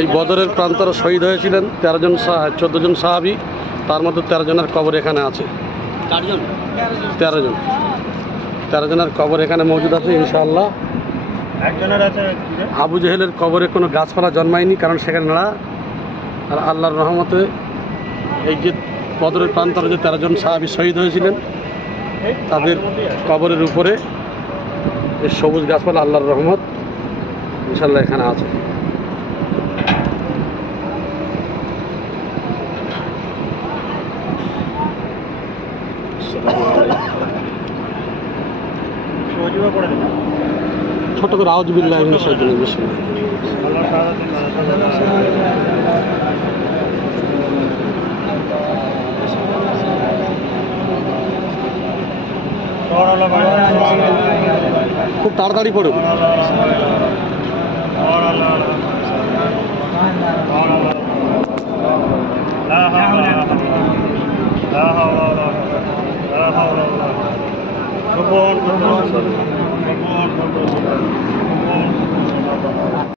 এই বদরের প্রান্তরে শহীদ হয়েছিলেন 14 জন সাহাবী, তার মধ্যে 13 জনের কবর এখানে আছে। 13 জনের কবর এখানে মজুদ আছে ইনশাআল্লাহ। আবু জেহেলের কবরে কোনো গাছপালা জন্মায়নি, কারণ সেখানে না। আর আল্লাহর রহমতে এই যে বদরের প্রান্তরে যে 13 জন সাহাবী শহীদ হয়েছিলেন, তাদের কবরের উপরে এই সবুজ গাছপালা আল্লাহর রহমত ইনশাআল্লাহ এখানে আছে। ছোট করে আউযু বিল্লাহি মিনাশ শাইতানির রাজিম। খুব তাড়াতাড়ি পড়ুন।